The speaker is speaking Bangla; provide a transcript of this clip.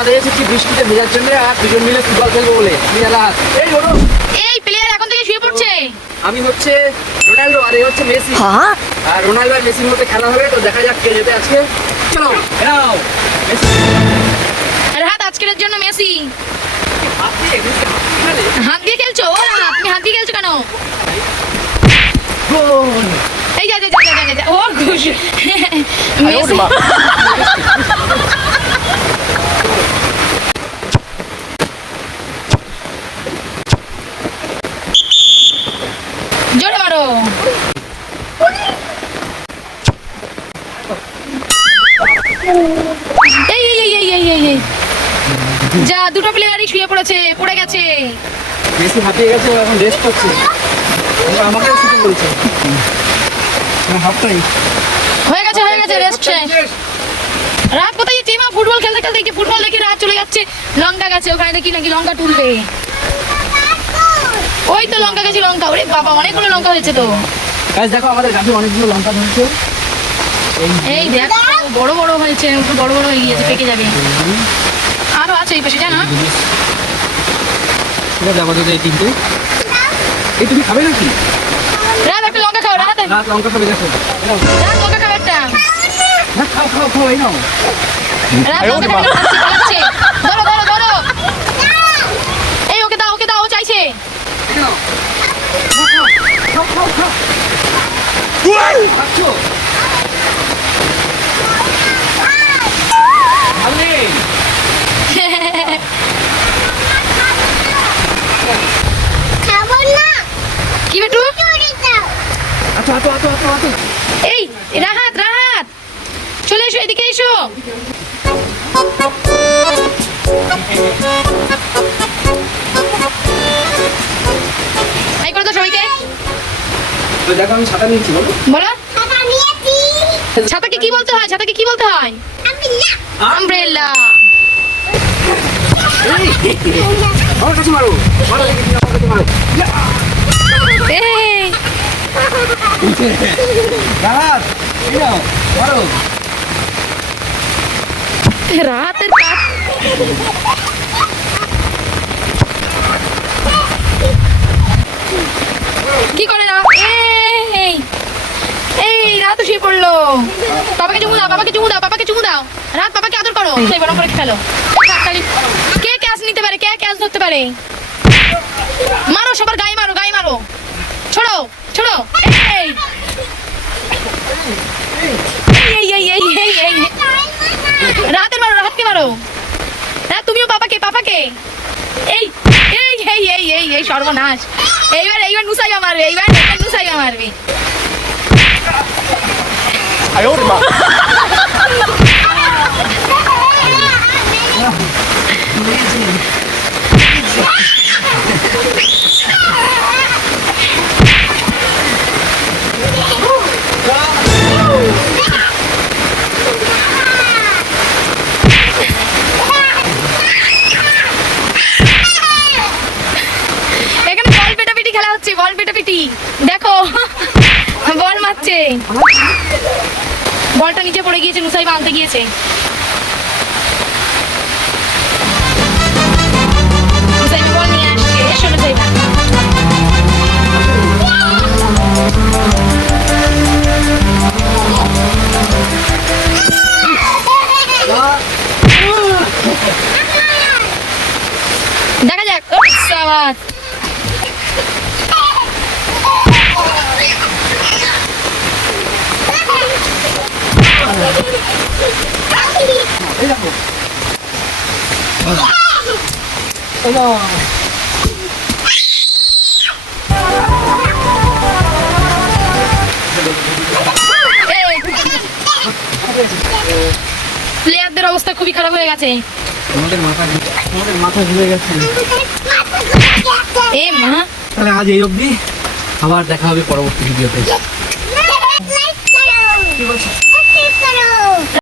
আমাদের এসেছি বৃষ্টিতে ভেজার জন্য আর দুজন মিলে ফুটবল খেলবো বলে। এই প্লেয়ার এখন থেকে শুয়ে পড়ছে। আমি হচ্ছে রোনাল্ডো আর এই হচ্ছে মেসি। আর রোনাল্ডো আর মেসির মধ্যে খেলা হবে, তো দেখা যাক কে জিতে আজকে। চলো নাও মেসি। রাহাত আজকের জন্য মেসি। হাত দিয়ে খেলছো? তুমি হাত দিয়ে খেলছো কেন? গোল। এই যা যা যা যা যা ও খুশ মেসি। জোরে মারো। এই এই এই এই এই এই যা, দুটো প্লেয়ারই শুয়ে পড়েছে, পড়ে গেছে। মেসি হাঁপিয়ে গেছে, এখন রেস্ট করছে। আমাকে শুধু বলছে হাফ টাইম হয়ে গেছে রেস্ট শেষ। রাত কোথায় যাচ্ছে মা? ফুটবল খেলতে খেলতে কি ফুটবল দেখি রাত চলে যাচ্ছে। লঙ্কা গেছে ওখানে, দেখি নাকি লঙ্কা তুলবে। ওই তো লঙ্কা গেছে, লঙ্কা। ওরে বাবা, অনেকগুলো লঙ্কা হয়েছে তো। গাইস দেখো আমাদের গাছে অনেকগুলো লঙ্কা ধরেছে। এই দেখো বড় বড় হয়েছে, একটু বড় বড় হয়ে গিয়েছে, পেকে যাবে। আরো আছে এই পাশে, জানো? এটা যাবো তো এই তিনটে। এই তুমি খাবে নাকি? রাত একটা লঙ্কা খাও। রাত লঙ্কা খাবে দেখো। রাত লঙ্কা খাও একটা। খাও খাও খাও, এই নাও। রাত লঙ্কা খাও, পালাচ্ছে। ধরো ধরো ধরো। এই ওকে দাও, ওকে দাও, ও চাইছে। এই নাও। খাও খাও খাও। খাচ্ছো? আরে কি বেটু? আচ্ছা আচ্ছা আচ্ছা আচ্ছা। এই রাহাত রাহাত চলে এসো, এদিকে এসো। এই করে দাও সবাইকে। তো দেখো আমি ছাতা নিয়েছি, বলো। বলো ছাতাকে কি বলতে হয়? ছাতাকে কি বলতে হয়? আমব্রেলা। আমার কাছে মারো, মারো দেখি তুমি আমার কাছে মারো। এই রাহাত, এই নাও, মারো। রাহাতের কাজ। কি করে না? এই এই রাত শুয়ে পড়লো। বাবাকে চুমু দাও, বাবাকে চুমু দাও, বাবাকে চুমু দাও। রাত বাবাকে আদর করো। সেই বরং করে খেলো। কে ক্যাচ নিতে পারে? কে ক্যাচ ধরতে পারে? মারো, সবার গায়ে মারো, গায়ে মারো। ছোড়ো ছোড়ো। এই এই এই এই এই এই রাতের মারো, রাতকে মারো। রাত তুমিও পাপাকে, পাপাকে। এই এই এই এই এই এই সর্বনাশ। এইবার এইবার নুসাইবা মারবে, এইবার নুসাইবা মারবে। এখানে বল পেটাপিটি খেলা হচ্ছে, বল পেটাপিটি। দেখো বল মারছে। বলটা নিচে পড়ে গিয়েছে, নুসাইবা আনতে গিয়েছে। নুসাইবা বল নিয়ে আসছে। এসো নুসাইবা। দেখা যাক। সাবাস। এই দেখো। এই নাও। প্লেয়ারদের অবস্থা খুবই খারাপ হয়ে গেছে। আমাদের মাথা ঘুরে গেছে। এ মা, তাহলে আজ এই অবধি, আবার দেখা হবে পরবর্তী ভিডিওতে। কি বলছো?